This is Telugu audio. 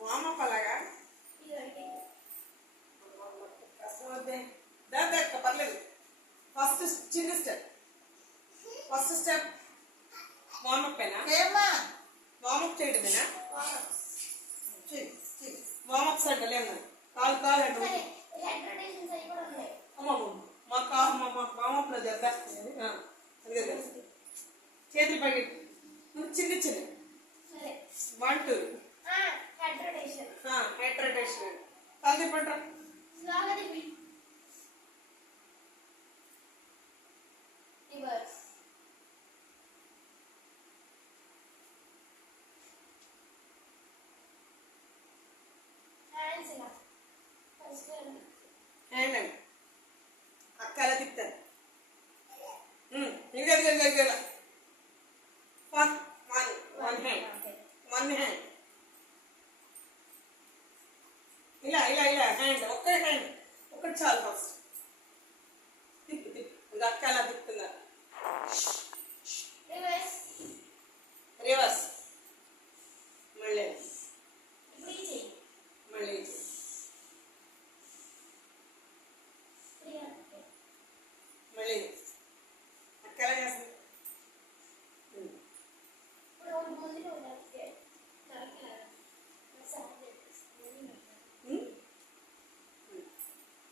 వామప్ అలాగా పర్లేదు. ఫస్ట్ చిన్న స్టెప్, ఫస్ట్ స్టెప్ వామప్ అయినా వామప్ చేయడమేనా? వామప్స్ అంటలే ఉన్నాయి. కాలు కాలు అంటే మా వామప్ లో దెబ్బేస్తుంది. అదే చేతులు పైకి చిన్న చిన్న 1 2 హెడ్ రొటేషన్. కాలు తిప్పండి. హ్యాండ్ అండి అక్క ఎలా తిప్పుతాను. ఇంకా వన్ హ్యాండ్ ఇలా ఇలా ఇలా హ్యాండ్ ఒక్క హ్యాండ్ ఒకటి చాలు ఫస్ట్.